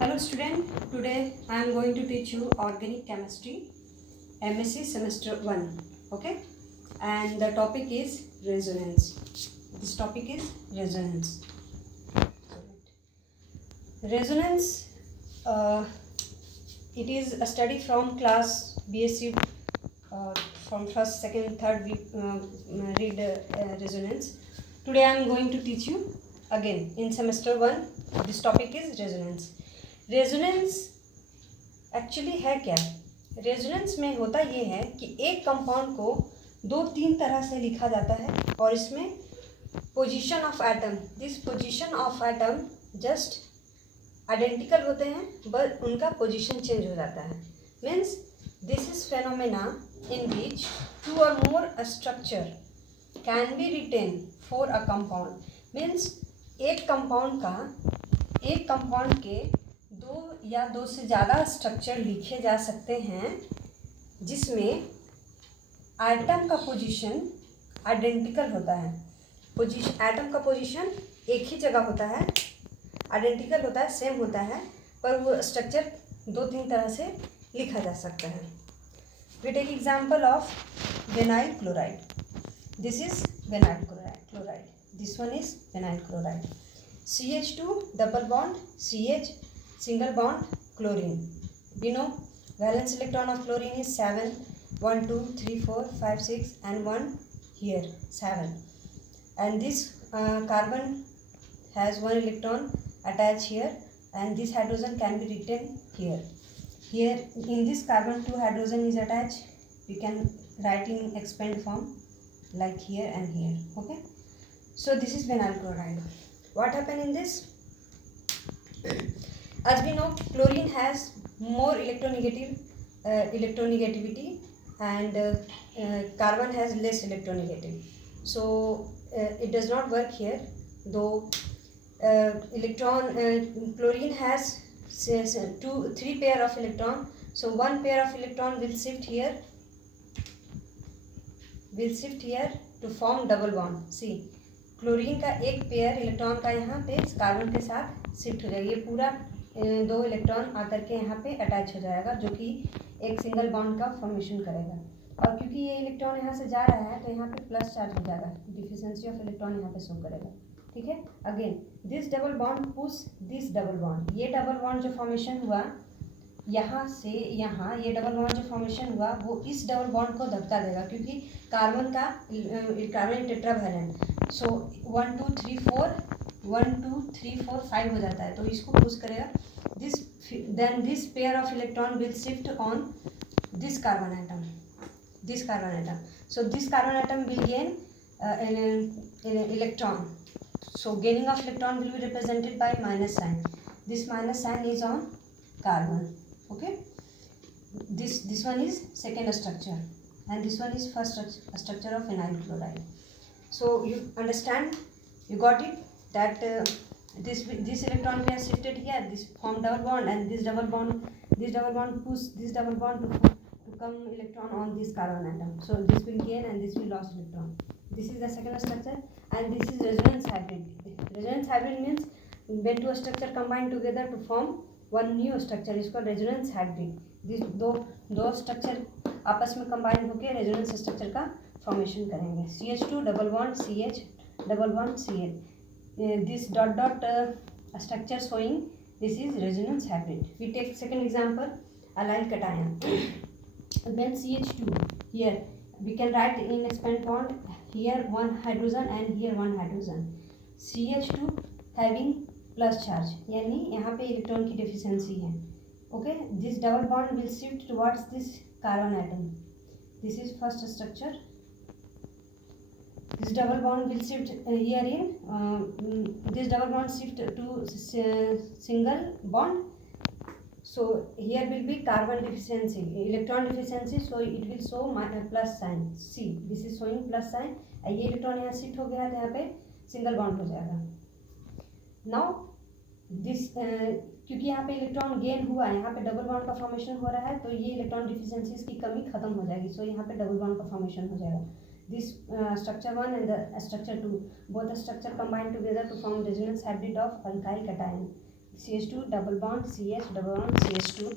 Hello student, today I am going to teach you organic chemistry MSc semester 1. Okay, and the topic is resonance. This topic is resonance. Resonance, it is a study from class BSc, from first, second, third we read resonance. Today I am going to teach you again in semester 1. This topic is resonance. Resonance actually है क्या? रेजोनेंस में होता ये है कि एक कंपाउंड को दो तीन तरह से लिखा जाता है और इसमें position of atom, this position of atom just identical होते हैं, बट उनका पोजीशन चेंज हो जाता है. Means this is phenomena in which two or more structure can be written for a compound. Means एक कंपाउंड के दो या दो से ज़्यादा स्ट्रक्चर लिखे जा सकते हैं जिसमें एटम का पोजीशन आइडेंटिकल होता है. एटम का पोजीशन एक ही जगह होता है, आइडेंटिकल होता है, सेम होता है, पर वो स्ट्रक्चर दो तीन तरह से लिखा जा सकता है. We take example of vinyl chloride. This is vinyl chloride. This one is vinyl chloride. CH2 double bond CH single bond chlorine. We know valence electron of chlorine is 7, 1 2 3 4 5 6 and 1 here 7, and this carbon has one electron attached here, and this hydrogen can be written here. In this carbon 2 hydrogen is attached. We can write in expand form like here and here. Okay, so this is vinyl chloride. What happened in this? As we know, chlorine has more electronegativity, and carbon has less electronegativity. So it does not work here. Though chlorine has 3 pair of electron, so one pair of electron will shift here to form double bond. See, chlorine का एक pair electron का यहाँ पे कार्बन के साथ शिफ्ट हो जाएगा. ये पूरा दो इलेक्ट्रॉन आकर के यहाँ पे अटैच हो जाएगा, जो कि एक सिंगल बॉन्ड का फॉर्मेशन करेगा. और क्योंकि ये इलेक्ट्रॉन यहाँ से जा रहा है तो यहाँ पे प्लस चार्ज हो जाएगा, डिफिशिएंसी ऑफ इलेक्ट्रॉन यहाँ पे शो करेगा. ठीक है. Again this double bond push this double bond. ये डबल बॉन्ड जो फॉर्मेशन हुआ यहाँ से यहाँ, ये डबल बॉन्ड जो फॉर्मेशन हुआ वो इस डबल बॉन्ड को धक्का देगा, क्योंकि कार्बन टेट्रावैलेंट. सो 1 2 3 4 1 2 3 4 5 हो जाता है, तो इसको पुश करेगा. This pair of electron will shift on this carbon atom. So this carbon atom will gain electron. So gaining of electron will be represented by minus sign. This minus sign is on carbon. Okay, this one is second structure, and this one is first structure of vinyl chloride. So you understand, you got it, that this electron we have shifted here, this form double bond, and this double bond push this double bond to come electron on this carbon atom. So this will gain and this will lose electron. This is the second structure, and this is resonance hybrid. Resonance hybrid means when two structure combine together to form one new structure is called resonance hybrid. These दो स्ट्रक्चर आपस में कंबाइन होकर resonance structure का formation करेंगे. CH2 double bond CH double bond CH. This dot structure showing this is resonance hybrid. We take second example, allyl cation. When CH2 here we can write in expand bond, here one hydrogen and here one hydrogen. CH2 having plus charge, यानी यहाँ पे electron की deficiency है. Okay, this double bond will shift towards this carbon atom. This is first structure. This double bond will shift here in this double bond shift to single bond. So here will be carbon deficiency, electron deficiency, so it will show plus sign. See, this is showing plus sign. ये इलेक्ट्रॉन यहाँ शिफ्ट हो गया है, यहाँ पे single bond हो जाएगा. Now this क्योंकि यहाँ पे इलेक्ट्रॉन गेन हुआ है, यहाँ पे डबल बॉन्ड का फॉर्मेशन हो रहा है, तो ये इलेक्ट्रॉन डिफिशिएंसीज की कमी खत्म हो जाएगी. सो यहाँ पे डबल बॉन्ड का फॉर्मेशन हो जाएगा. This structure 1 and the structure 2, both the structure combine together to form resonance hybrid of alkyl cation. CH2 double bond CH double bond CH2